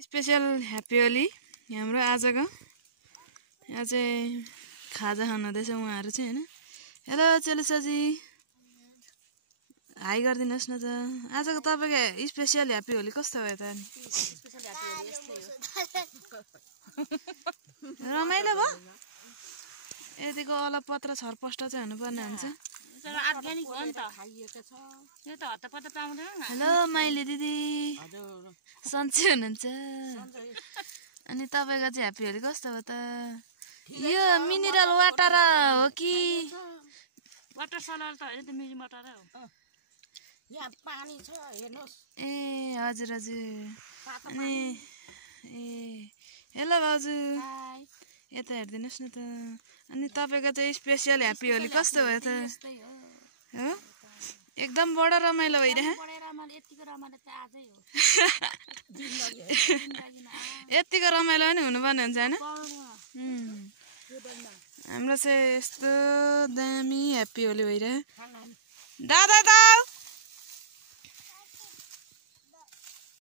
Special happy Holi हाम्रो आजको यहाँ चाहिँ खाजा खानुहुँदैछ उहाँहरू चाहिँ हैन। हेलो चेलुसाजी हाई गरिदिनुहोस् न त। आजको तपाईको स्पेशल ह्याप्पी होली कस्तो भयो त? स्पेशल ह्याप्पी होली यस्तै हो। रमाइलो भयो। यतिको अलपत्र छरपष्ट चाहिँ हुनुपर्ने हुन्छ। तर अर्ग्यानिक हो नि त। खाइएको छ। यो त हतपत पाउँदैन। हेलो माइली दिदी। हजुर। सन्चै हुनुहुन्छ? अनि तपाईको चाहिँ ह्याप्पी होली कस्तो भयो त? यो मिनरल वाटर हो कि वाटर सलर त हैन त मिनी वाटर हो। यहाँ पानी छ हेर्नुस्। ए हजुर हजुर। अनि ए हेलो भाउजू। हाय। यता हेर्दिनुस् न त। अनि तपाईको चाहिँ स्पेशल ह्याप्पी होली कस्तो भयो त? यस्तै हो। हो? एकदम बडा रमाइलो भइरहे। बडा रमाइलो यतिको रमाइलो त आजै हो। यतिको रमाइलो पनि हुनुपर्ने हुन्छ हैन? हाम्रो चाहिँ यस्तो दामी ह्याप्पी होली भइरहे। दादा दाउ